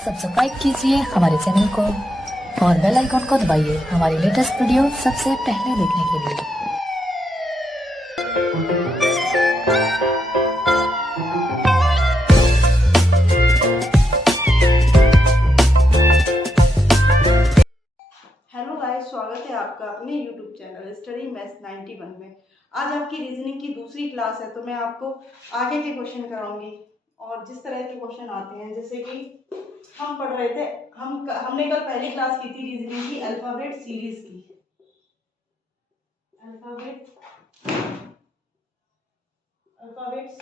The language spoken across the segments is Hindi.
सब्सक्राइब कीजिए हमारे चैनल को और बेल आइकॉन को दबाइए हमारी लेटेस्ट वीडियो सबसे पहले देखने के लिए। हेलो गाइस, स्वागत है आपका अपने यूट्यूब चैनल स्टडी मैथ्स 91 में। आज आपकी रीजनिंग की दूसरी क्लास है, तो मैं आपको आगे के क्वेश्चन कराऊंगी। और जिस तरह के क्वेश्चन आते हैं, जैसे कि हम पढ़ रहे थे, हमने कल पहली क्लास की थी रीजनिंग की अल्फाबेट सीरीज की। अल्फाबेट्स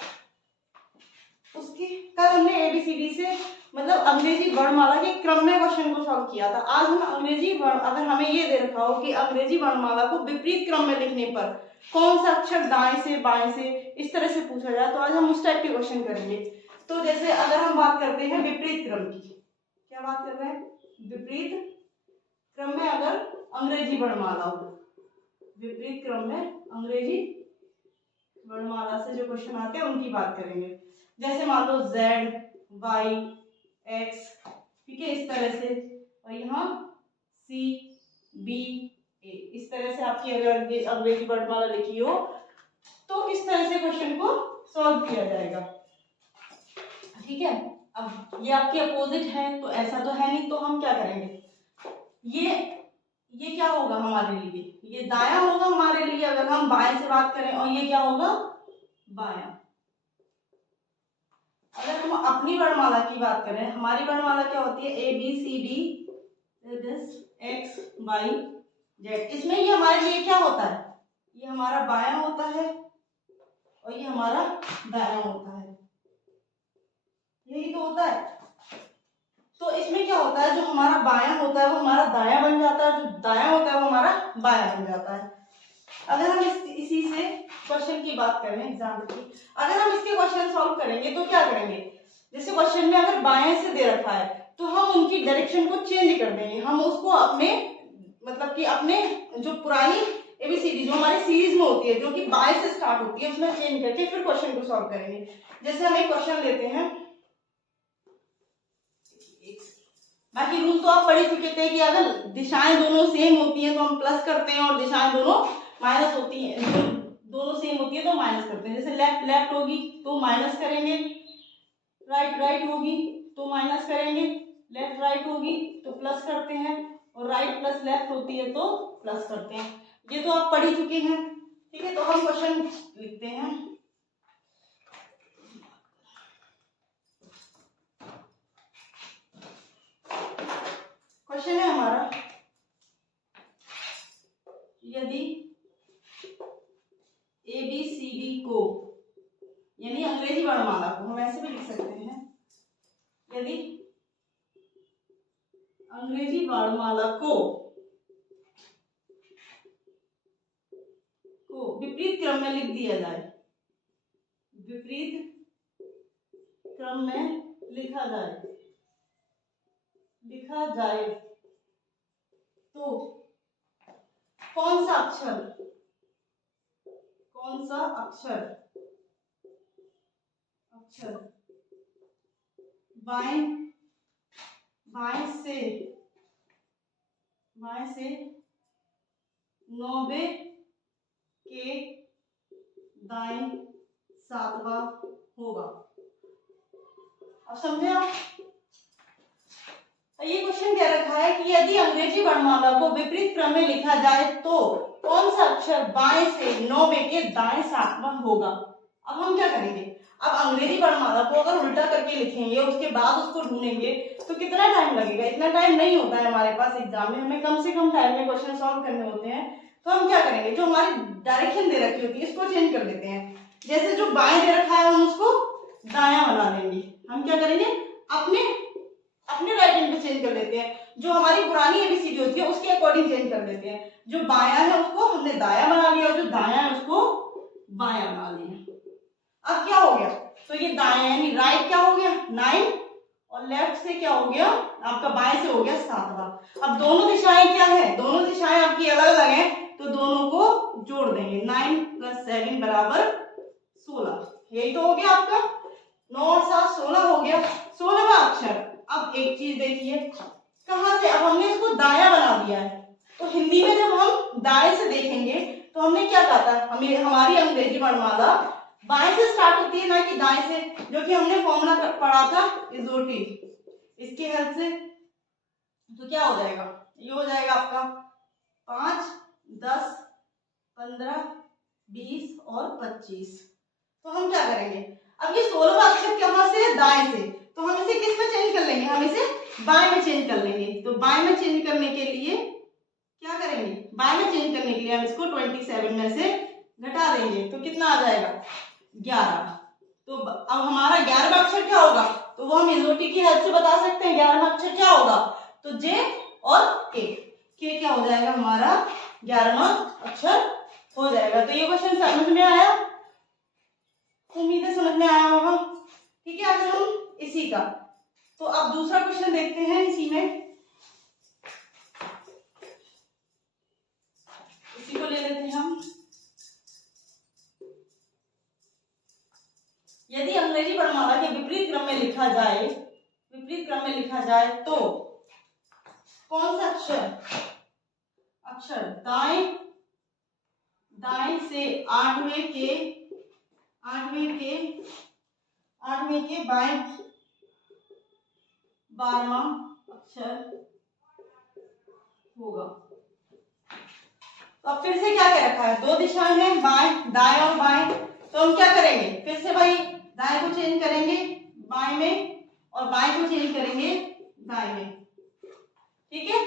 उसकी कल हमने एबीसीडी से मतलब अंग्रेजी वर्णमाला के क्रम में क्वेश्चन को सॉल्व किया था। आज हम अंग्रेजी वर्ण, अगर हमें ये दे रखा हो कि अंग्रेजी वर्णमाला को विपरीत क्रम में लिखने पर कौन सा अक्षर दाएं से बाएं से इस तरह से पूछा जाए, तो आज हम उस टाइप के क्वेश्चन करेंगे। तो जैसे अगर हम बात करते हैं विपरीत क्रम की, क्या बात कर रहे हैं, विपरीत क्रम में अगर अंग्रेजी वर्णमाला हो, विपरीत क्रम में अंग्रेजी वर्णमाला से जो क्वेश्चन आते हैं उनकी बात करेंगे। जैसे मान लो Z, Y, X, ठीक है, इस तरह से, और यहाँ C, B, A, इस तरह से आपकी अगर अंग्रेजी वर्णमाला लिखी हो तो किस तरह से क्वेश्चन को सॉल्व किया जाएगा। ठीक है, अब ये आपके अपोजिट है तो ऐसा तो है नहीं, तो हम क्या करेंगे, ये क्या होगा हमारे लिए, ये दायां होगा हमारे लिए अगर हम बाएं से बात करें, और ये क्या होगा, बायां। अगर हम अपनी वर्णमाला की बात करें, हमारी वर्णमाला क्या होती है, A B C D X Y Z। इसमें ये हमारे लिए क्या होता है, ये हमारा बायां होता है और ये हमारा दायां होता है, यही तो होता है। तो इसमें क्या होता है, जो हमारा बायां होता है वो हमारा दायां बन जाता है, जो दायां होता है वो हमारा बायां बन जाता है। अगर हम इसी से क्वेश्चन की बात करें एग्जाम्पल की, अगर हम इसके क्वेश्चन सॉल्व करेंगे तो क्या करेंगे, जैसे क्वेश्चन में अगर बाएं से दे रखा है तो हम उनकी डायरेक्शन को चेंज कर देंगे। हम उसको अपने मतलब कि अपने जो पुरानी एबीसीडी जो हमारी सीरीज में होती है, जो कि बाएं से स्टार्ट होती है, उसमें चेंज करके फिर क्वेश्चन को सॉल्व करेंगे। जैसे हम एक क्वेश्चन लेते हैं, बाकी रूल तो आप पढ़ ही चुके थे कि अगर दिशाएं दोनों सेम होती हैं तो हम प्लस करते हैं, और दिशाएं दोनों माइनस होती हैं, दोनों सेम होती है तो माइनस करते हैं। जैसे लेफ्ट लेफ्ट होगी तो माइनस करेंगे, राइट राइट होगी तो माइनस करेंगे, लेफ्ट राइट होगी तो प्लस करते हैं, और राइट प्लस लेफ्ट होती है तो प्लस करते हैं। ये तो आप पढ़ ही चुके हैं। ठीक है, तो हम क्वेश्चन लिखते हैं। क्वेश्चन है हमारा, यदि ABCD को, यानी अंग्रेजी वर्णमाला को, हम ऐसे भी लिख सकते हैं, यदि अंग्रेजी वर्णमाला को विपरीत क्रम में लिख दिया जाए, विपरीत क्रम में लिखा जाए तो कौन सा अक्षर बाएं से 90 के दाएं 7वां होगा। अब समझे आप, ये क्वेश्चन कह रखा है कि यदि अंग्रेजी वर्णमाला को विपरीत क्रम में लिखा जाए तो कौन सा अक्षर बाएं से 90 के दाएं 7वां होगा। अब हम क्या करेंगे, अब अंग्रेजी वर्णमाला को अगर उल्टा करके लिखेंगे, उसके बाद उसको ढूंढेंगे तो कितना टाइम लगेगा, इतना टाइम नहीं होता है हमारे पास एग्जाम में, हमें कम से कम टाइम में क्वेश्चन सॉल्व करने होते हैं। तो हम क्या करेंगे, जो हमारी डायरेक्शन दे रखी होती है इसको चेंज कर देते हैं। जैसे जो बाएं दे रखा है हम उसको दायां बना देंगे। हम क्या करेंगे, अपने राइट हैंड पे चेंज कर लेते हैं, जो हमारी पुरानी एबीसीडी होती है उसके अकॉर्डिंग चेंज कर देते हैं। जो बायां है उसको हमने दायां बना लिया, और जो दायां है उसको बायां बना लिया। अब क्या हो गया, तो ये दायां यानी राइट क्या हो गया 9, और लेफ्ट से क्या हो गया आपका, बाएं से हो गया 7वां। अब दोनों दिशाएं क्या है, दोनों दिशाएं आपकी अलग अलग हैं, तो दोनों को जोड़ देंगे। 9 + 7 = 16, यही तो हो गया आपका, 9 और 7 16 हो गया, 16वां अक्षर। अब एक चीज दाएं से, जो कि हमने फॉर्मूला पढ़ा था इजोटी, इसकी हेल्प से। तो क्या हो जाएगा, ये हो जाएगा आपका 5, 10, 15, 20 और 25। तो हम क्या करेंगे, अब ये 16वां अक्षर कहाँ से है, दाएं से, तो हम इसे किस में चेंज कर लेंगे, हम इसे बाएं में चेंज कर लेंगे। तो बाएं में चेंज करने के लिए क्या करेंगे, बाएं में चेंज करने के लिए हम इसको 27 में से घटा देंगे, तो कितना आ जाएगा 11। तो अब हमारा 11वां अक्षर क्या होगा, तो वो हम इजोटी की हेल्प से बता सकते हैं 11वां अक्षर क्या होगा, तो जे और के क्या हो जाएगा हमारा 11वां अक्षर हो जाएगा। तो ये क्वेश्चन समझ में आया, उम्मीद है समझ में आया होगा। ठीक है, अगर हम इसी का, तो अब दूसरा क्वेश्चन देखते हैं इसी में, इसी को ले लेते हैं हम। यदि अंग्रेजी वर्णमाला के विपरीत क्रम में लिखा जाए, विपरीत क्रम में लिखा जाए तो कौन सा अक्षर दाएं से 8वें के बाएं 12वां अक्षर होगा। तो अब फिर से क्या कह रखा है, दो दिशाएं हैं, बाएं, दाएं और बाएं, तो हम क्या करेंगे, फिर से भाई दाएं को चेंज करेंगे बाएं में और बाएं को चेंज करेंगे दाएं में। ठीक है,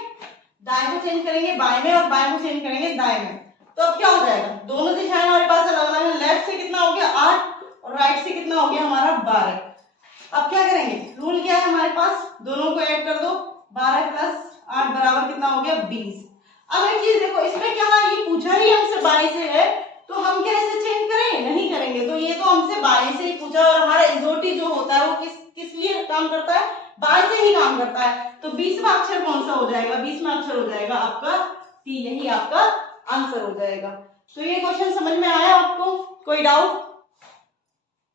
दाएं को चेंज करेंगे बाएं में और बाएं को चेंज करेंगे दाएं में। तो अब क्या हो जाएगा, दोनों दिशाएं हमारे पास अलग अलग है, लेफ्ट से कितना हो गया 8 और राइट से कितना हो गया हमारा 12। अब क्या करेंगे, रूल क्या है हमारे पास, दोनों को ऐड कर दो, 12 + 8 बराबर कितना हो गया 20। अब एक चीज देखो, इसमें क्या है, ये पूछा ही हमसे बाएं से है, तो हम क्या इसे चेंज करेंगे, नहीं करेंगे। तो ये तो हमसे बाएं से ही पूछा, और हमारा इजोटी जो होता है वो किस लिए काम करता है, बाएं से ही काम करता है। तो 20वां अक्षर कौन सा हो जाएगा, 20वां अक्षर हो जाएगा आपका टी, यही आपका आंसर हो जाएगा। तो ये क्वेश्चन समझ में आया आपको, कोई डाउट?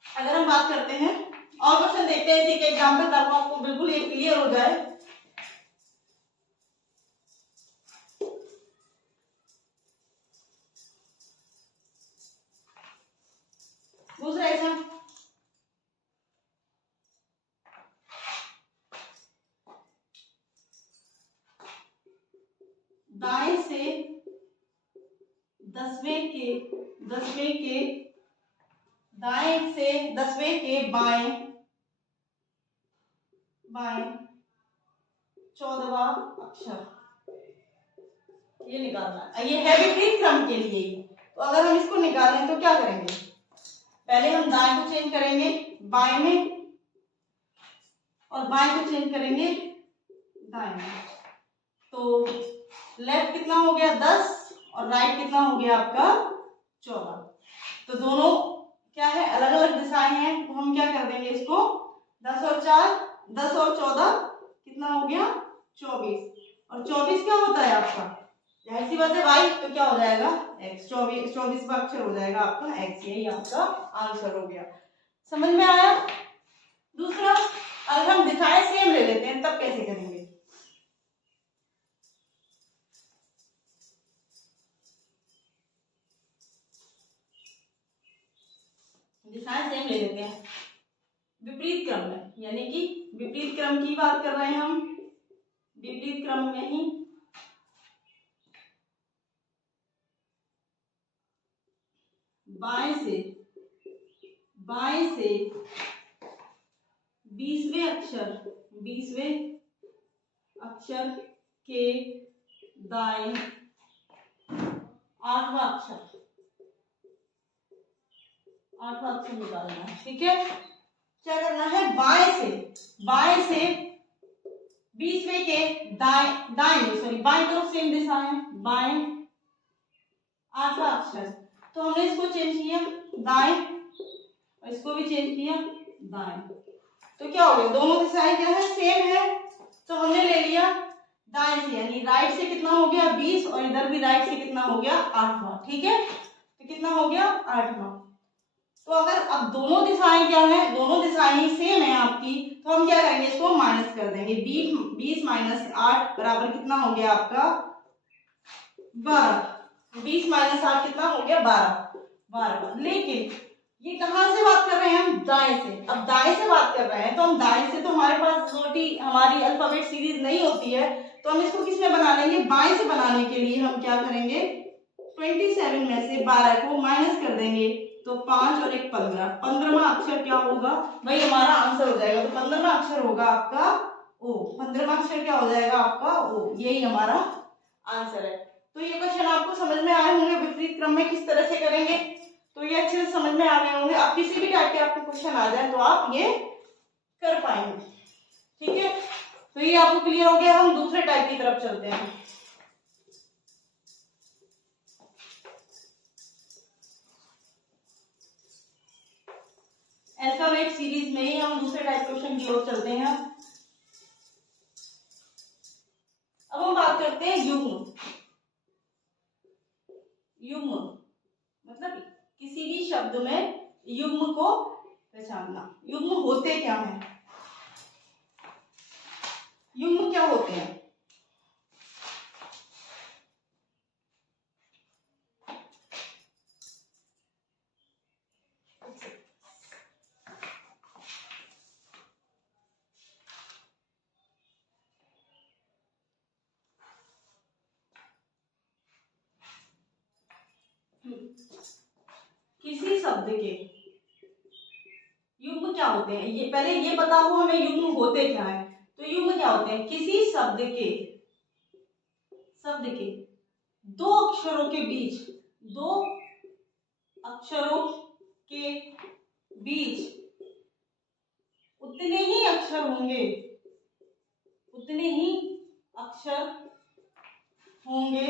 अगर हम बात करते हैं और क्वेश्चन देखते हैं इसी के एग्जाम्पल, ताकि आपको बिल्कुल ये क्लियर हो जाए। दूसरा एग्जाम्पल, दाएं से 10वें के दाएं से 10वें के बाएं 14वां अक्षर, ये निकालना है। ये है विपरीत क्रम के लिए। तो अगर हम इसको निकालें तो क्या करेंगे, पहले हम दाएं को चेंज करेंगे बाएं में और बाएं को चेंज करेंगे दाएं में। तो लेफ्ट कितना हो गया 10 और राइट कितना हो गया आपका 14। तो दोनों क्या है, अलग अलग दिशाएं हैं, तो हम क्या कर देंगे इसको 10 और 14 कितना हो गया 24, और 24 क्या होता है आपका, जाहिर सी बात है वाई, तो क्या हो जाएगा x, 24वां अक्षर हो जाएगा आपका x, यही आपका आंसर हो गया। समझ में आया? दूसरा, अगर हम दिशाएं सेम ले लेते हैं तब कैसे करेंगे, दिशाएं सेम ले लेते हैं विपरीत क्रम में, यानी कि विपरीत क्रम की बात कर रहे हैं हम, विपरीत क्रम में ही बाएं से 20वें अक्षर के दाएं 8वां अक्षर निकालना है। ठीक है, क्या करना है, बाएं से 20वें के बाएं तरफ सेम दिशा है, बाएं 8वां अक्षर, तो हमने इसको चेंज किया दाएं और इसको भी चेंज किया दाएं। तो क्या हो गया, दोनों दिशाएं क्या है सेम है, तो हमने ले लिया दाएं से, यानी राइट से कितना हो गया 20 और इधर भी राइट से कितना हो गया 8वां। ठीक है, तो कितना हो गया 8वां। तो अगर अब दोनों दिशाएं क्या है, दोनों दिशाएं सेम है आपकी, तो हम क्या करेंगे, इसको माइनस कर देंगे। 20 - 8 बराबर कितना हो गया आपका 12। 20 - 8 कितना हो गया 12। लेकिन ये कहाँ से बात कर रहे हैं हम, दाएं से। अब दाएं से बात कर रहे हैं तो हम दाएं से, तो हमारे पास रोटी हमारी अल्फाबेट सीरीज नहीं होती है, तो हम इसको किस में बना लेंगे, बाएं से बनाने के लिए हम क्या करेंगे, 27 में से 12 को माइनस कर देंगे, तो 5 और 1 15, 15वां अक्षर क्या होगा, वही हमारा आंसर हो जाएगा। तो 15वां अक्षर होगा आपका ओ, 15वां अक्षर क्या हो जाएगा आपका ओ, यही हमारा आंसर है। तो ये क्वेश्चन आपको समझ में आए होंगे, विपरीत क्रम में किस तरह से करेंगे, तो ये अच्छे से समझ में आ गए होंगे। अब किसी भी टाइप के आपको क्वेश्चन आ जाए तो आप ये कर पाएंगे, ठीक है। तो ये आपको क्लियर हो गया। हम दूसरे टाइप की तरफ चलते हैं। अल्फाबेट सीरीज में ही हम दूसरे टाइप क्वेश्चन की ओर चलते हैं। अब हम बात करते हैं युग्म। युग्म मतलब किसी भी शब्द में युग्म को पहचानना। युग्म होते क्या हैं, युग्म क्या होते हैं, किसी शब्द के युग्म क्या होते हैं, ये पहले ये पता हो हमें युग्म होते क्या है। तो युग्म क्या होते हैं, किसी शब्द के दो अक्षरों के बीच, दो अक्षरों के बीच उतने ही अक्षर होंगे, उतने ही अक्षर होंगे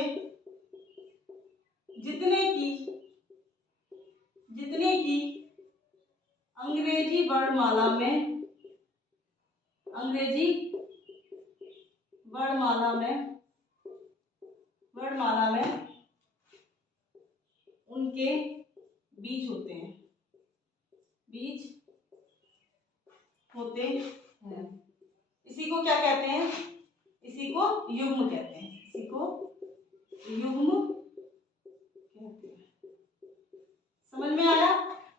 जितने की अंग्रेजी वर्णमाला में उनके बीच होते हैं, इसी को क्या कहते हैं, इसी को युग्म कहते हैं, इसी को युग्म कहते हैं। समझ में आया।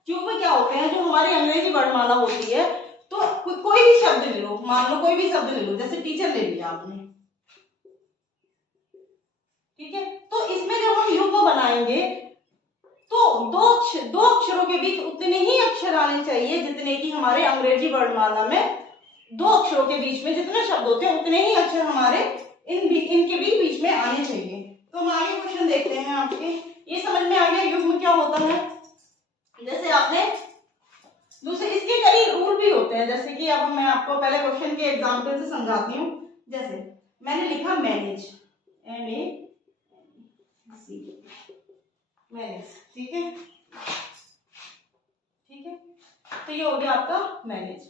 युग्म क्या होते हैं, जो हमारी अंग्रेजी वर्णमाला होती है, तो कोई भी शब्द ले लो, मान लो कोई भी शब्द ले लो, जैसे टीचर ले लिया आपने, ठीक है। तो इसमें जब हम युग्म बनाएंगे तो दो अक्षरों के बीच उतने ही अक्षर आने चाहिए जितने की हमारे अंग्रेजी वर्णमाला में दो अक्षरों के बीच में जितने शब्द होते हैं उतने ही अक्षर हमारे इनके भी बीच में आने चाहिए। तो हम आगे क्वेश्चन देखते हैं आपके। ये समझ में आ गया युग्म क्या होता है। जैसे आपने दूसरे इसके कई रूल भी होते हैं, जैसे कि अब मैं आपको पहले क्वेश्चन के एग्जांपल से समझाती हूँ। जैसे मैंने लिखा मैनेज, मैनेज, ठीक है, तो ये हो गया आपका मैनेज।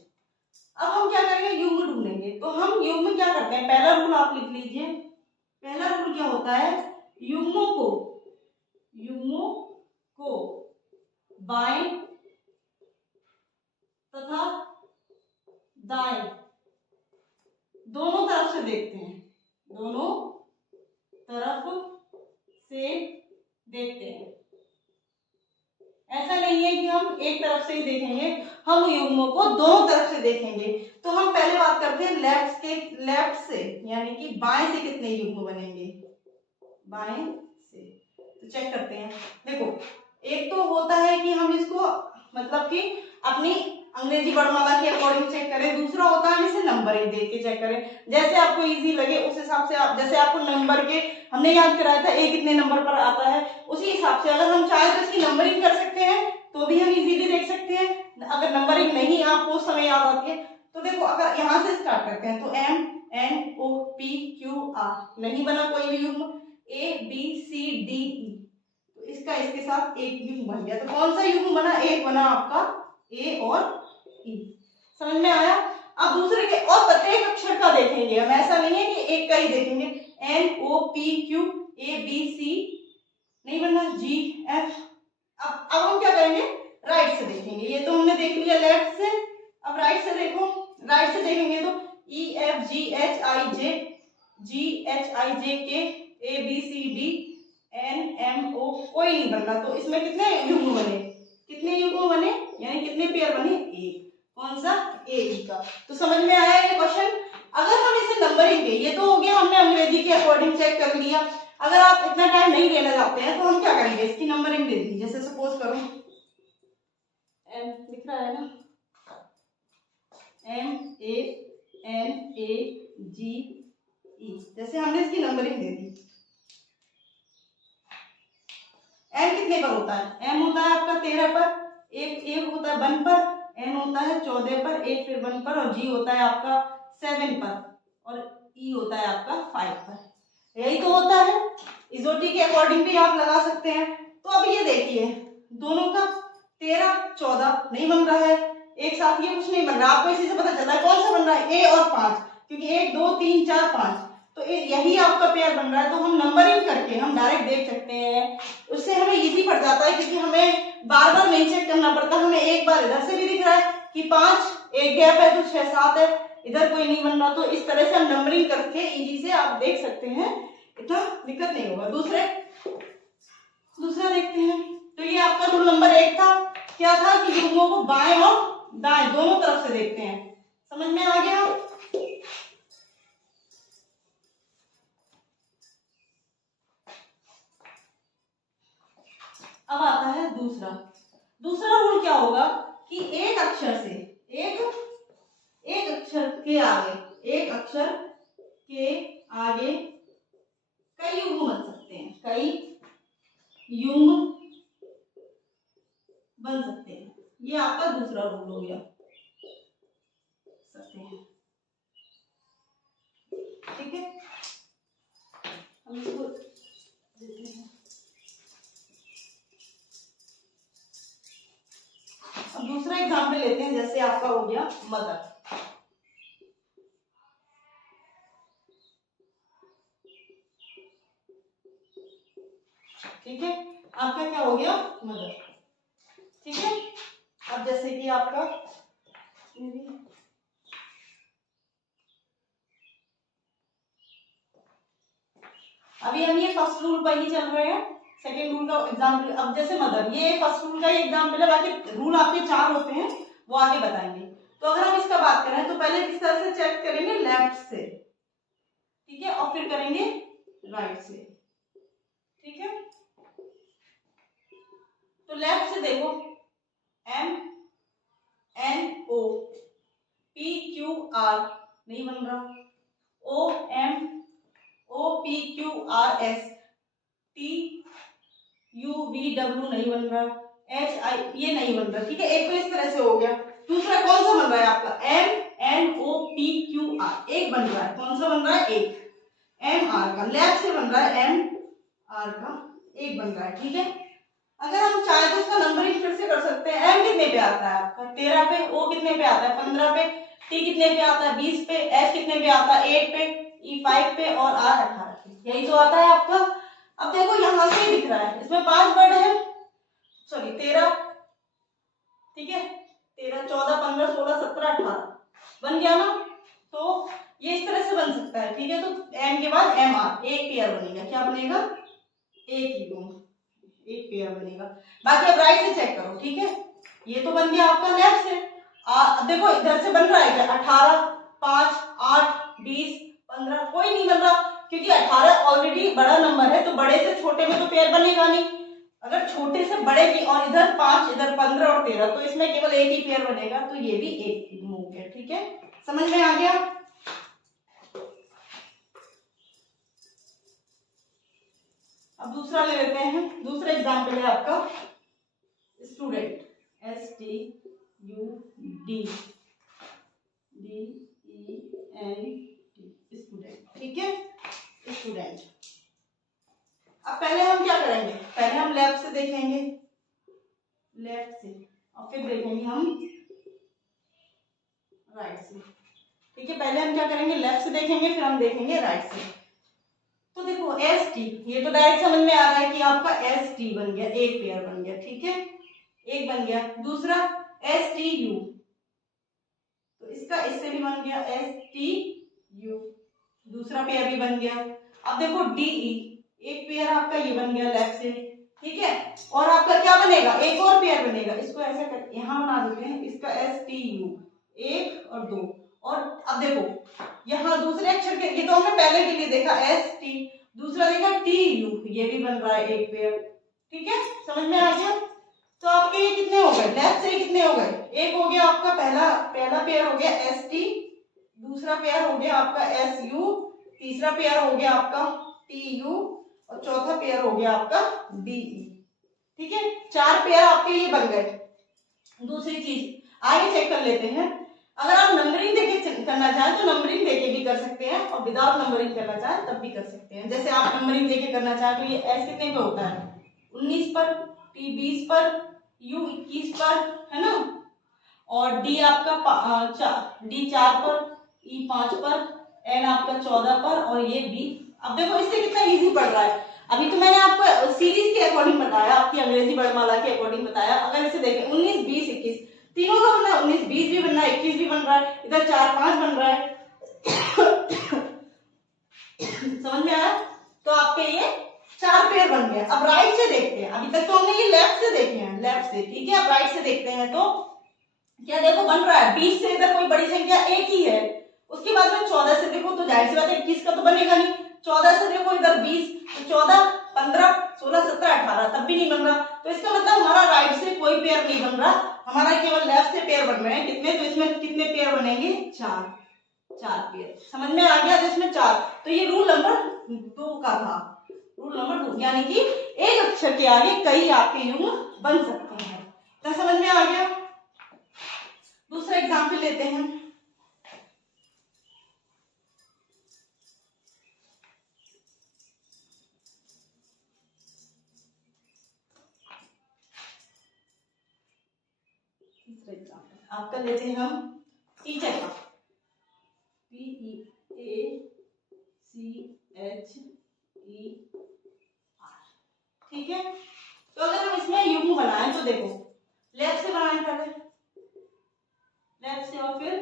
अब हम क्या करेंगे, युग्म ढूंढेंगे। तो हम युग्म क्या करते हैं, पहला रूल आप लिख लीजिए। पहला रूल क्या होता है, युग्मों को बाएं तथा दाएं दोनों तरफ से देखते हैं, दोनों तरफ से देखते हैं। ऐसा नहीं है कि हम एक तरफ से ही देखेंगे, हम युग्मों को दोनों तरफ से देखेंगे। तो हम पहले बात करते हैं लेफ्ट से, यानी कि बाएं से कितने युग्म बनेंगे, बाएं से। तो चेक करते हैं। देखो एक तो होता है कि हम इसको मतलब कि अपनी अंग्रेजी वर्णमाला के अकॉर्डिंग चेक करें, दूसरा होता है इसे नंबरिंग देख के चेक करें, जैसे आपको इजी लगे उस हिसाब से आप, जैसे आपको नंबर के हमने याद कराया था ए कितने नंबर पर आता है, उसी हिसाब से अगर हम चाहे तो इसकी नंबरिंग कर सकते हैं, तो भी हम इजीली देख सकते हैं। अगर नंबरिंग नहीं आपको उस समय याद आती है तो देखो, अगर यहाँ से स्टार्ट करते हैं तो M N O P Q R, नहीं बना कोई भी युग्म, ए बी सी डी ई, तो इसका इसके साथ एक युग्म बन गया। तो कौन सा युग्म बना, एक बना आपका ए और ई। समझ में आया। अब दूसरे के और प्रत्येक अक्षर का देखेंगे हम, ऐसा नहीं है कि एक का ही देखेंगे। N O P Q A B C नहीं बनना, जी एफ। अब हम क्या करेंगे, राइट से देखेंगे। ये तो हमने देख लिया लेफ्ट से, अब राइट से देखो। राइट से देखेंगे तो ई F G H I J K A B C D N M O, कोई नहीं बनना। तो इसमें कितने युग्म बने, कितने युग्म बने, यानी कितने पेयर बने, एक। कौन सा, ए का। तो समझ में आया ये क्वेश्चन। अगर हम इसे नंबरिंग दें, ये तो हो गया हमने अंग्रेजी के अकॉर्डिंग चेक कर लिया। अगर आप इतना टाइम नहीं लेना चाहते हैं तो हम क्या करेंगे, इसकी नंबरिंग दे दी। जैसे सपोज करो एम लिख रहा है ना, MANAGE, जैसे हमने इसकी नंबरिंग दे दी। एम कितने पर होता है, एम होता है आपका 13 पर, एक होता है 1 पर, एन होता है 14 पर, एक फिर 1 पर, और जी होता है आपका 7 पर, और ई होता है आपका 5 पर। यही तो होता है। इजोटी के अकॉर्डिंग भी आप लगा सकते हैं। तो अब ये देखिए दोनों का 13 14 नहीं बन रहा है, एक साथ ये कुछ नहीं बन रहा। आपको इसी से पता चल रहा है कौन सा बन रहा है, ए और 5, क्योंकि 1 2 3 4 5, तो यही आपका पेयर बन रहा है। तो हम नंबरिंग करके हम डायरेक्ट देख सकते हैं, उससे हमें इजी पड़ जाता है, क्योंकि हमें बार बार नहीं चेक करना पड़ता। हमें एक बार इधर से भी दिख रहा है कि 5, एक गैप है तो 6 7 है, इधर कोई नहीं बन रहा। तो इस तरह से हम नंबरिंग करके इजी से आप देख सकते हैं, इतना दिक्कत नहीं होगा। दूसरा देखते हैं। तो ये आपका रूल नंबर 1 था, क्या था कि युग्मों को बाएं और दाएं दोनों तरफ से देखते हैं। समझ में आ गया। अब आता है दूसरा रूल क्या होगा कि एक अक्षर के आगे कई युग्म बन सकते हैं, ये आपका दूसरा रूल हो गया। सकते हैं, ठीक है। हम इसको देते हैं। अब दूसरा एग्जाम्पल लेते हैं, जैसे आपका हो गया मदर। ठीक है, आपका क्या हो गया, मदर। ठीक है, अब जैसे कि आपका अभी हम ये फर्स्ट रूल पर ही चल रहे हैं, सेकेंड रूल का एग्जाम्पल। अब जैसे मदर, ये फर्स्ट रूल का ही एग्जाम्पल है, बाकी रूल आपके 4 होते हैं, वो आगे बताएंगे। तो अगर हम इसका बात करें तो पहले किस तरह से चेक करेंगे, लेफ्ट से, ठीक है, और फिर करेंगे राइट से। ठीक है, तो लेफ्ट से देखो, MNOPQR नहीं बन रहा, OPQRS, TUVW नहीं बन रहा, HI ये नहीं बन रहा। ठीक है, एक तो इस तरह से हो गया। दूसरा कौन सा बन रहा है आपका, MNOPQR, एक बन रहा है। कौन सा बन रहा है, एक। MR का लेफ्ट से बन रहा है, MR का एक बन रहा है। ठीक है, अगर हम चाहे तो इसका नंबरिंग फिर से कर सकते हैं। M कितने पे आता है आपका, 13 पे, O कितने पे आता है, 15 पे, T कितने पे आता है, 20 पे, S कितने पे आता है, 8 पे, E 5 पे, और R 18 पे। यही तो आता है आपका। अब देखो यहां से दिख रहा है, इसमें 5 वर्ड है, सॉरी 13, ठीक है, 13 14 15 16 17 18 बन गया ना। तो ये इस तरह से बन सकता है। ठीक है, तो M के बाद MR, एक पेयर बनेगा। क्या बनेगा, एक पेयर बनेगा। बाकी अब राइट से चेक करो। ठीक है, ये तो बन गया आपका लेफ्ट से। देखो इधर से बन रहा है क्या, 18 5 8 20 15, कोई नहीं बन रहा, क्योंकि 18 ऑलरेडी बड़ा नंबर है, तो बड़े से छोटे में तो पेयर बनेगा नहीं। अगर छोटे से बड़े की, और इधर 5 इधर 15 और 13, तो इसमें केवल एक ही पेयर बनेगा, तो ये भी एक हो गया। ठीक है, समझ में आ गया। अब दूसरा ले लेते हैं। दूसरा एग्जाम्पल है आपका स्टूडेंट, STUDENT, स्टूडेंट। ठीक है, स्टूडेंट। अब पहले हम क्या करेंगे, पहले हम लेफ्ट से देखेंगे, लेफ्ट से, और फिर देखेंगे हम राइट से। ठीक है, पहले हम क्या करेंगे, लेफ्ट से देखेंगे, फिर हम देखेंगे राइट से। तो देखो ST, ये तो डायरेक्ट समझ में आ रहा है कि आपका ST बन गया, एक पेयर बन गया। ठीक है, एक बन गया। दूसरा STU, तो इसका इससे भी बन गया STU, दूसरा पेयर भी बन गया। अब देखो DE, एक पेयर आपका ये बन गया लेफ्ट से। ठीक है, और आपका क्या बनेगा, एक और पेयर बनेगा। इसको ऐसे कर यहाँ बना देते हैं, इसका STU 1 और 2। और अब देखो यहाँ दूसरे अक्षर के, ये तो हमने पहले के लिए देखा ST, दूसरा देखा TU, ये भी बन रहा है एक पेयर। ठीक है, समझ में आ गया। तो आपके ये कितने हो गए, लेफ्ट से कितने हो गए, एक हो गया आपका पहला पेयर हो गया ST, दूसरा पेयर हो गया आपका SU, तीसरा पेयर हो गया आपका TU और चौथा पेयर हो गया आपका DE। ठीक है, 4 पेयर आपके ये बन गए। दूसरी चीज आगे चेक कर लेते हैं, अगर आप नंबरिंग देके करना चाहें तो नंबरिंग देके भी कर सकते हैं और विदाउट नंबरिंग करना चाहें तब भी कर सकते हैं। जैसे आप नंबरिंग देके करना चाहें तो ये S कितने पे होता है, 19 पर, T 20 पर, U 21 पर, है ना, और D आपका D 4 पर, E 5 पर, N आपका 14 पर और ये B। अब देखो इससे कितना इजी पड़ रहा है। अभी तो मैंने आपको सीरीज के अकॉर्डिंग बताया, आपकी अंग्रेजी वर्णमाला के अकॉर्डिंग बताया। अगर इसे देखें 19 20 21 तीनों का बनना है, 19 20 भी बनना है, 21 भी बन रहा है, इधर 4 5 बन रहा है। समझ में आया। तो आपके ये 4 पेयर बन गए। अब राइट से देखते हैं, अभी तक तो हमने ये लेफ्ट से देखे हैं, लेफ्ट से। ठीक है, अब राइट से देखते हैं तो क्या देखो बन रहा है, 20 से इधर कोई बड़ी संख्या एक ही है, उसके बाद में 14 से देखो तो जाहिर सी बात है 21 का तो बनेगा नहीं, 14 से देखो इधर 20 तो 14 15 16 17 18 तब भी नहीं बन रहा। तो इसका मतलब हमारा राइट से कोई पेयर नहीं बन रहा, हमारा केवल लेफ्ट से पेयर बन रहे हैं। कितने, तो इसमें कितने पेयर बनेंगे, 4 पेयर। समझ में आ गया, तो इसमें 4। तो ये रूल नंबर 2 का था, रूल नंबर 2, यानी कि एक अक्षर के आगे कई आपके युग्म बन सकते हैं। तो समझ में आ गया। दूसरा एग्जाम्पल लेते हैं। तीसरा एग्जाम्पल आपका लेते हैं हम टीचर का, TEACHER। ठीक है, तो अगर हम इसमें युग्म बनाएं तो देखो लेफ्ट से बनाएं पहले, लेफ्ट से और फिर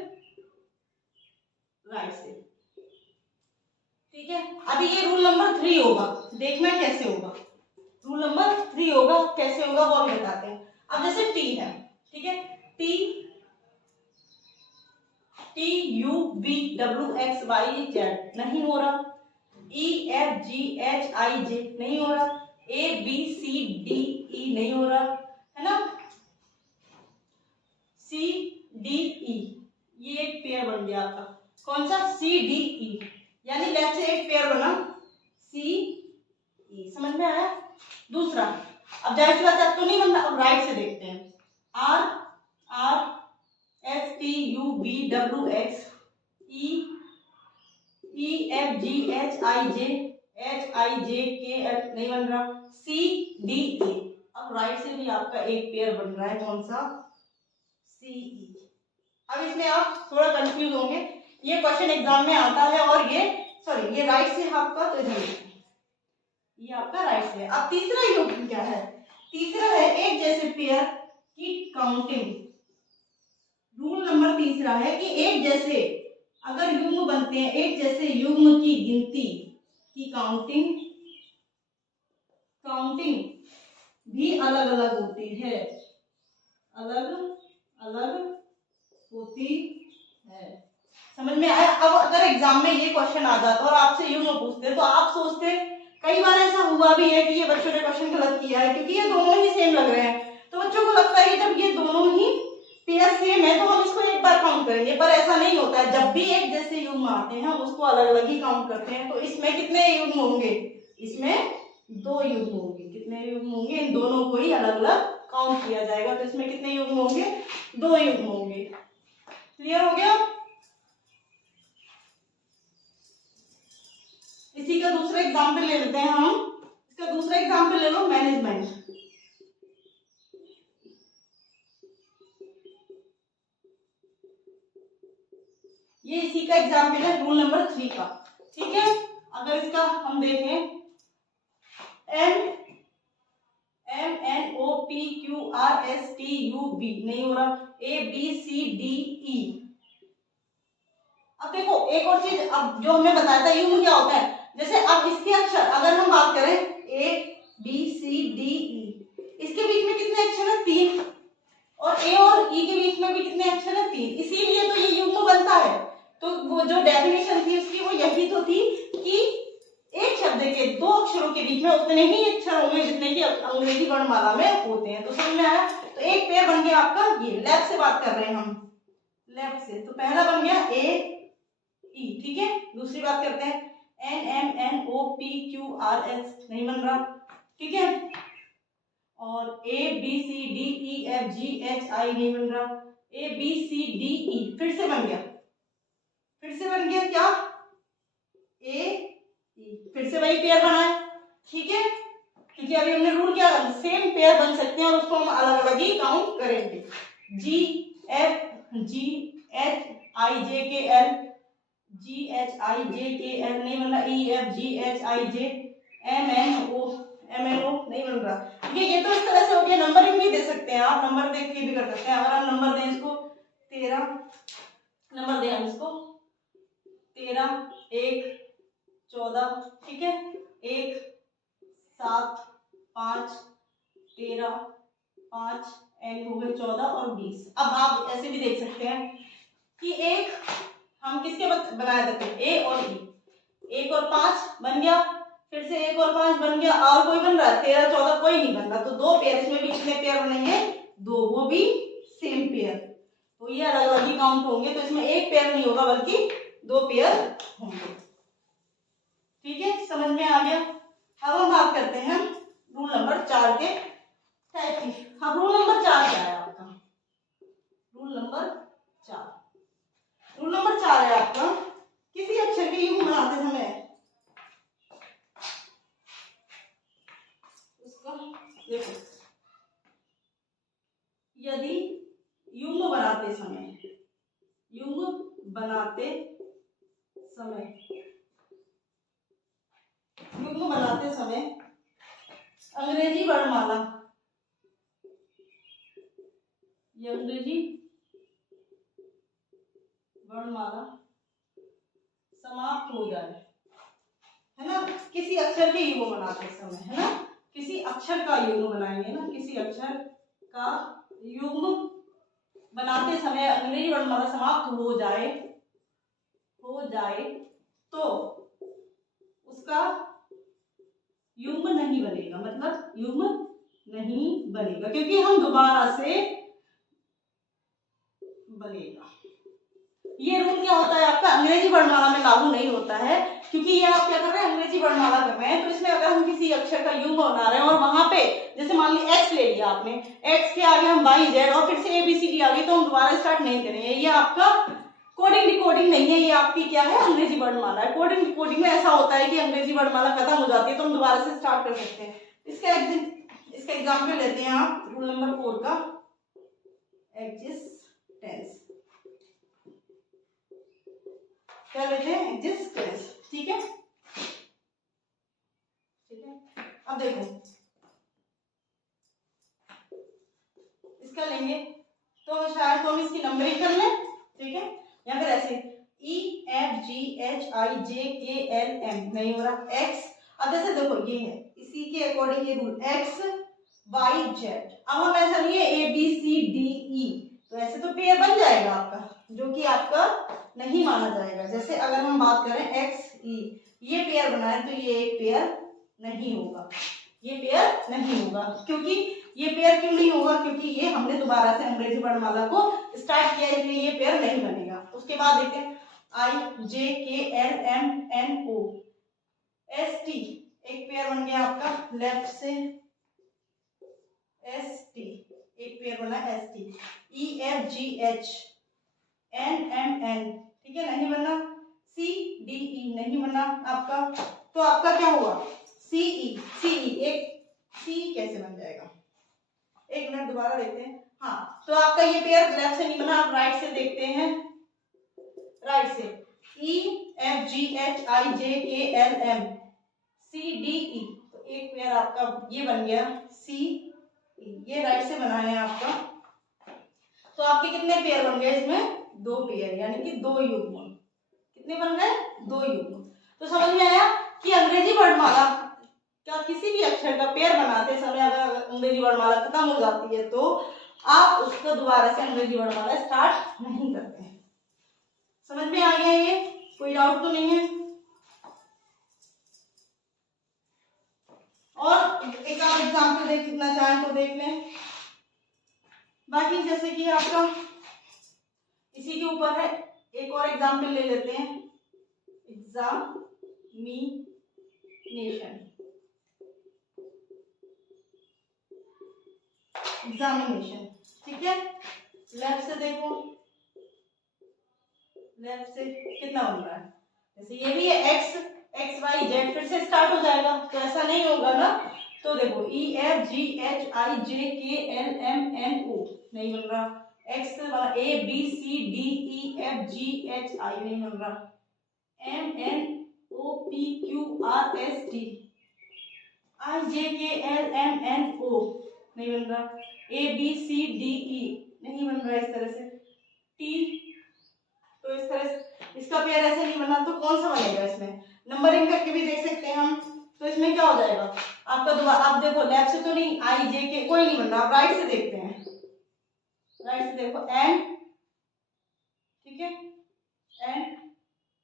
राइट से। ठीक है, अभी ये रूल नंबर 3 होगा, देखना कैसे होगा। रूल नंबर 3 होगा, कैसे होगा वो हम बताते हैं। अब जैसे T है, ठीक है, TUVWXYZ नहीं हो रहा, EFGHIJ नहीं हो रहा, ABCDE नहीं हो रहा, है ना, CDE ये एक पेयर बन गया आपका। कौन सा, CDE, यानी लेफ्ट से एक पेयर बना CE। समझ में आया। दूसरा, अब जाहिर सी बात है तो नहीं बन रहा, अब राइट से देखते हैं। RRSTUVWX EFGHIJHIJKL नहीं बन रहा, CDE। अब राइट से भी आपका एक पेयर बन रहा है, कौन सा, CE। अब इसमें आप थोड़ा कंफ्यूज होंगे, ये क्वेश्चन एग्जाम में आता है और ये सॉरी ये राइट से आपका, तो इधर ये आपका राइट से है। अब तीसरा युग्म क्या है, तीसरा है एक जैसे पेयर की काउंटिंग। रूल नंबर तीसरा है कि एक जैसे अगर युग्म बनते हैं, एक जैसे युग्म की गिनती की काउंटिंग भी अलग अलग होती है, अलग अलग होती है। समझ में आया। अब अगर एग्जाम में ये क्वेश्चन आ जाता और आपसे युग्म पूछते तो आप सोचते, कई बार ऐसा हुआ भी है कि ये बच्चों ने क्वेश्चन गलत किया है क्योंकि ये दोनों ही सेम लग रहे हैं, तो बच्चों को लगता है कि जब ये दोनों ही पेयर सेम है तो हम इसको एक बार काउंट करेंगे, पर ऐसा नहीं होता है। जब भी एक जैसे युग्म आते हैं हम उसको अलग अलग ही काउंट करते हैं। तो इसमें कितने युग्म होंगे, इसमें 2 युग्म होंगे। कितने युग्म होंगे, इन दोनों को ही अलग अलग काउंट किया जाएगा। तो इसमें कितने युग्म होंगे, 2 युग्म होंगे। क्लियर हो गया। इसी का दूसरा एग्जाम्पल ले लेते हैं हम। इसका दूसरा एग्जाम्पल ले लो, मैनेजमेंट। ये इसी का एग्जाम्पल है, रूल नंबर 3 का। ठीक है, अगर इसका हम देखें MNOPQRSTUV नहीं हो रहा, ABCDE। अब देखो एक और चीज, अब जो हमें बताया था युग्म क्या होता है, जैसे अब इसके अक्षर अगर हम बात करें ABCDE, इसके बीच में कितने अक्षर है? 3। और ए और ई के बीच में भी कितने अक्षर है? 3। इसीलिए तो ये युग्म बनता है। तो वो जो डेफिनेशन थी उसकी वो यही तो थी कि एक शब्द के 2 अक्षरों के बीच में उतने ही अक्षर होंगे जितने की अंग्रेजी वर्णमाला में होते हैं। तो समझ में आया? तो एक पेयर बन गया आपका, ये लेफ्ट से बात कर रहे हैं हम, लेफ्ट से। तो पहला बन गया ए ई, ठीक है। दूसरी बात करते हैं, N M N O P Q R S, नहीं बन रहा, ठीक है। और A B C D E F G H I, नहीं बन रहा। ए बी सी डी ई फिर से बन गया, फिर से बन गया क्या? ए ई, फिर से वही पेयर बना है, ठीक है। क्योंकि अभी हमने रूल क्या, सेम पेयर बन सकते हैं और उसको हम अलग अलग ही काउंट करेंगे। जी F G H I J K L, ji H I J K L नहीं बन रहा। E F G H I J, M N O नहीं बन रहा, ठीक है। ये तो इस तरह से हो गया। नंबरिंग भी दे सकते हैं आप, नंबर देख के भी कर सकते हैं। अगर आप नंबर दें इसको 13 नंबर दें हम इसको 13 1 14, ठीक है। 1 7 5 13 5 एन हो गए 14 और 20। अब आप ऐसे भी देख सकते हैं कि एक हम किसके बनाए थे? ए और ई। 1 और 5 बन गया, फिर से 1 और 5 बन गया, और कोई बन रहा है? 13 14 कोई नहीं बन रहा। तो 2 पेयर, इसमें भी कितने पेयर बनेंगे? 2, वो भी सेम पेयर। तो ये अलग अलग ही काउंट होंगे। तो इसमें एक पेयर नहीं होगा बल्कि 2 पेयर होंगे, ठीक है। समझ में आ गया? अब हम बात करते हैं रूल नंबर 4 के टाइप की। अब रूल नंबर 4 क्या है आपका? रूल नंबर 4 है आपका, किसी अक्षर के युग्म बनाते समय उसका देखो, यदि युग्म बनाते समय अंग्रेजी वर्णमाला समाप्त हो जाए, है ना। किसी अक्षर के युग्म बनाते समय, है ना, किसी अक्षर का युग्म बनाएंगे ना, किसी अक्षर का युग्म बनाते समय अंग्रेजी वर्णमाला समाप्त हो जाए तो उसका युग्म नहीं बनेगा, मतलब युग्म नहीं बनेगा, क्योंकि हम दोबारा से बनेगा। ये रूल क्या होता है आपका? अंग्रेजी वर्णमाला में लागू नहीं होता है, क्योंकि ये आप क्या कर रहे हैं? अंग्रेजी वर्णमाला कर रहे हैं। तो इसमें अगर हम किसी अक्षर का युग्म बना रहे हैं और वहां पे जैसे मान ली एक्स ले लिया आपने, एक्स के आगे हम वाई जेड और फिर से एबीसीडी आ गई, तो हम दोबारा स्टार्ट नहीं करेंगे। ये आपका कोडिंग डिकोडिंग नहीं है, ये आपकी क्या है? अंग्रेजी वर्णमाला है। कोडिंग डिकोडिंग में ऐसा होता है कि अंग्रेजी वर्णमाला खत्म हो जाती है तो हम दोबारा से स्टार्ट कर सकते हैं। इसका एग्जाम्पल लेते हैं आप, रूल नंबर 4 का एक्जिस्टेंस, क्या लेते हैं? एक्जिस्टेंस, ठीक है। अब देखो, इसका लेंगे तो शायद तो हम इसकी नंबरिंग कर लें, ठीक है। या फिर ऐसे ई F G H I J K L M, नहीं हो रहा। एक्स, अब जैसे देखो ये है, इसी के अकॉर्डिंग ये रूल एक्स वाई जेड। अब हम ऐसा नहीं है ए बी सी डी ई, तो ऐसे तो पेयर बन जाएगा आपका, जो कि आपका नहीं माना जाएगा। जैसे अगर हम बात करें एक्स ई, ये पेयर बना है तो ये एक पेयर नहीं होगा, ये पेयर नहीं होगा। क्योंकि ये पेयर क्यों नहीं होगा? क्योंकि ये हमने दोबारा से अंग्रेजी वर्णमाला को स्टार्ट किया, इसलिए ये पेयर नहीं बनेगा। उसके बाद देखते हैं I J K L M N O S T, एक पेयर बन गया आपका लेफ्ट से, एस टी एक पेयर बना S T. E F G H N M N, ठीक है, नहीं बना। सी डी ई नहीं बना आपका, तो आपका क्या हुआ? सी ई, एक सी कैसे बन जाएगा? एक मिनट दोबारा देखते हैं। हाँ, तो आपका ये पेयर लेफ्ट से नहीं बना, आप राइट से देखते हैं। राइट से ई F G H I J K L M C D E, तो एक पेयर आपका ये बन गया सी ई, ये राइट से बना है आपका। तो आपके कितने पेयर बन गए इसमें? 2 पेयर, यानी कि 2 युग्म। कितने बन गए? 2 युग्म। तो समझ में आया कि अंग्रेजी वर्णमाला क्या किसी भी अक्षर का पेयर बनाते समय अगर अंग्रेजी वर्णमाला खत्म हो जाती है तो आप उसको दोबारा से अंग्रेजी वर्णमाला स्टार्ट नहीं करते हैं। समझ में आ गया ये? कोई डाउट तो नहीं है? और एक और एग्जाम्पल देखना चाहें तो देख लें। बाकी जैसे कि आपका इसी के ऊपर है, एक और एग्जाम्पल ले लेते हैं, एग्जामिनेशन। ठीक है, लेफ्ट से देखो, लेफ्ट से कितना बन रहा है, जैसे ये भी है एक्स वाई जेड, फिर से स्टार्ट हो जाएगा तो ऐसा नहीं होगा ना। तो देखो ई F G H I J K L M N O नहीं बन रहा, एक्स वाला A B C D E F G H I नहीं बन रहा, M N O P Q R S T I J K L M N O नहीं बन रहा, ए बी सी डी ई नहीं बन रहा इस तरह से, टी तो इस तरह से इसका पेयर ऐसे नहीं बना, तो कौन सा बनेगा? इसमें नंबरिंग करके भी देख सकते हैं हम। तो इसमें क्या हो जाएगा आपका दोबारा, आप देखो लेफ्ट से तो नहीं, आई जे के कोई नहीं बन रहा, आप राइट से देखते हैं, राइट से देखो एन, ठीक है, एन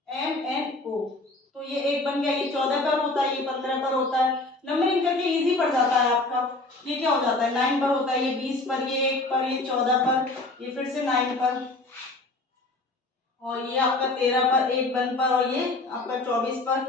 एम एन ओ, तो ये एक बन गया, ये 14 पर होता है, ये 15 पर होता है, नंबरिंग करके इजी पड़ जाता है आपका। ये क्या हो जाता है 9 पर होता है, ये 20 पर, ये 1 पर, ये 14 पर, ये फिर से 9 पर, और ये आपका 13 पर, 1 पर, और ये आपका 24 पर,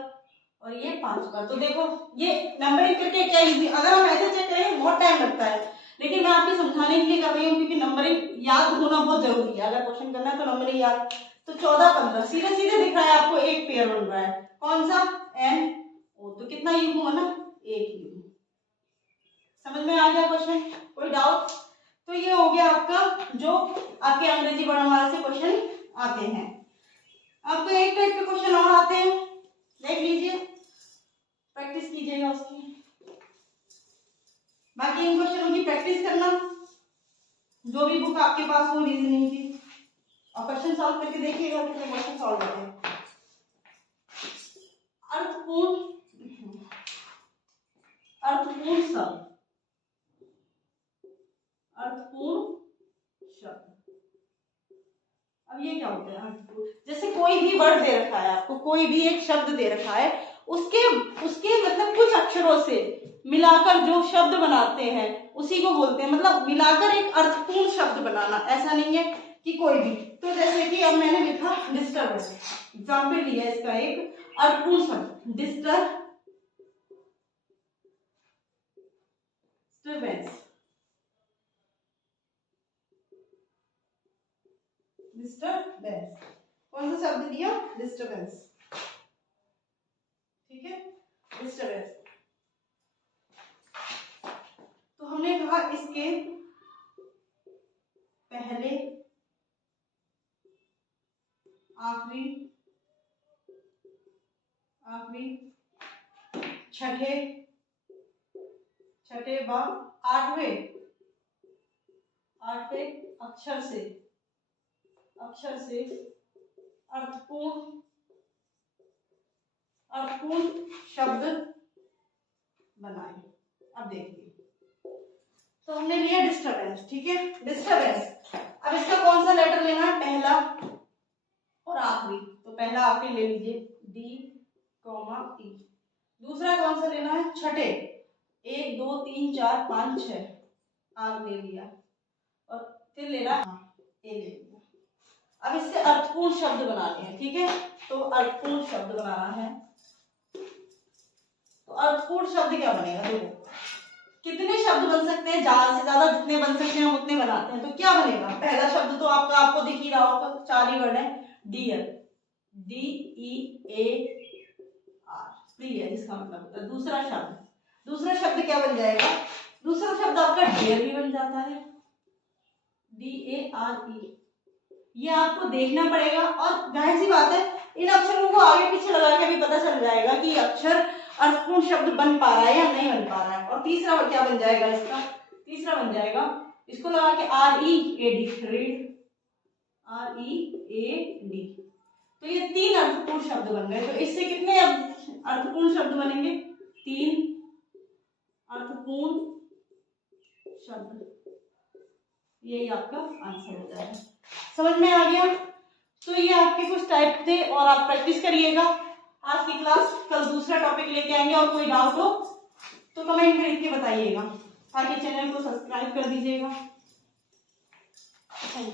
और ये 5 पर। तो देखो ये नंबरिंग करके क्या इजी, अगर हम ऐसे चेक करें बहुत टाइम लगता है, लेकिन मैं आपको समझाने के लिए कर रही हूँ क्योंकि नंबरिंग याद होना बहुत जरूरी है। अगर क्वेश्चन करना है तो नंबरिंग याद, तो 14 15 सीधे सीधे दिख रहा है आपको, एक पेयर बन रहा है, कौन सा? एन ओ, तो कितना यू हुआ ना, एक यू। समझ में आ गया क्वेश्चन? कोई डाउट? तो ये हो गया आपका जो आपके अंग्रेजी वर्णमाला से क्वेश्चन आते हैं। आपको एक टाइप के क्वेश्चन और आते हैं, देख लीजिए, प्रैक्टिस कीजिएगा उसकी। बाकी इन क्वेश्चनों की प्रैक्टिस करना, जो भी बुक आपके पास हो रीजनिंग की, और क्वेश्चन सॉल्व करके देखिएगा कितने क्वेश्चन सॉल्व होते हैं। अर्थपूर्ण शब्द, अर्थपूर्ण शब्द, अब ये क्या होता है? जैसे कोई भी वर्ड दे रखा है आपको, कोई भी एक शब्द दे रखा है, उसके मतलब कुछ अक्षरों से मिलाकर जो शब्द बनाते हैं उसी को बोलते हैं, मतलब मिलाकर एक अर्थपूर्ण शब्द बनाना। ऐसा नहीं है कि कोई भी, तो जैसे कि अब मैंने लिखा डिस्टर्बेंस, एग्जाम्पल लिया इसका एक अर्थपूर्ण शब्द, डिस्टर्बेंस, डिस्टर्बेंस, कौन सा शब्द दिया? डिस्टर्बेंस, ठीक है, डिस्टर्बेंस। तो हमने कहा इसके पहले, आखिरी, छठे व आठवें अक्षर से अर्थपूर्ण शब्द बनाए। अब देखिए, तो हमने लिया डिस्टर्बेंस, ठीक है, डिस्टर्बेंस। अब इसका कौन सा लेटर लेना है? पहला और आखिरी, तो पहला आखिरी ले लीजिए, डी कॉमा ई। दूसरा कौन सा लेना है? छठे, 1 2 3 4 5 6, आर ले लिया, और फिर लेना ए ले लिया। अब इससे अर्थपूर्ण शब्द बनाने हैं, ठीक है, तो अर्थपूर्ण शब्द बनाना है। तो अर्थपूर्ण शब्द क्या बनेगा? देखो कितने शब्द बन सकते हैं, ज्यादा से ज्यादा जितने बन सकते हैं हम उतने बनाते हैं। तो क्या बनेगा? पहला शब्द तो आपको दिख ही रहा होगा, 4 ही वर्ड है, dear, D E A R, प्रिय जिसका मतलब होता है। दूसरा शब्द क्या बन जाएगा? दूसरा शब्द आपका डियर भी बन जाता है, डी ए आर ई। ये आपको देखना पड़ेगा, और जाहिर सी बात है इन अक्षरों को आगे पीछे लगा के भी पता चल जाएगा कि अक्षर अर्थपूर्ण शब्द बन पा रहा है या नहीं बन पा रहा है। और तीसरा क्या बन जाएगा इसका? तीसरा बन जाएगा, इसको लगा के R E A D, read, R E A D. तो ये 3 अर्थपूर्ण शब्द बन गए। तो इससे कितने अर्थपूर्ण शब्द बनेंगे? 3 अर्थपूर्ण शब्द, यही आपका आंसर हो जाएगा। समझ में आ गया? तो ये आपके कुछ टाइप थे और आप प्रैक्टिस करिएगा आज की क्लास। कल दूसरा टॉपिक लेके आएंगे और कोई डाउट हो तो कमेंट करके बताइएगा। आगे चैनल को सब्सक्राइब कर दीजिएगा। Thank you.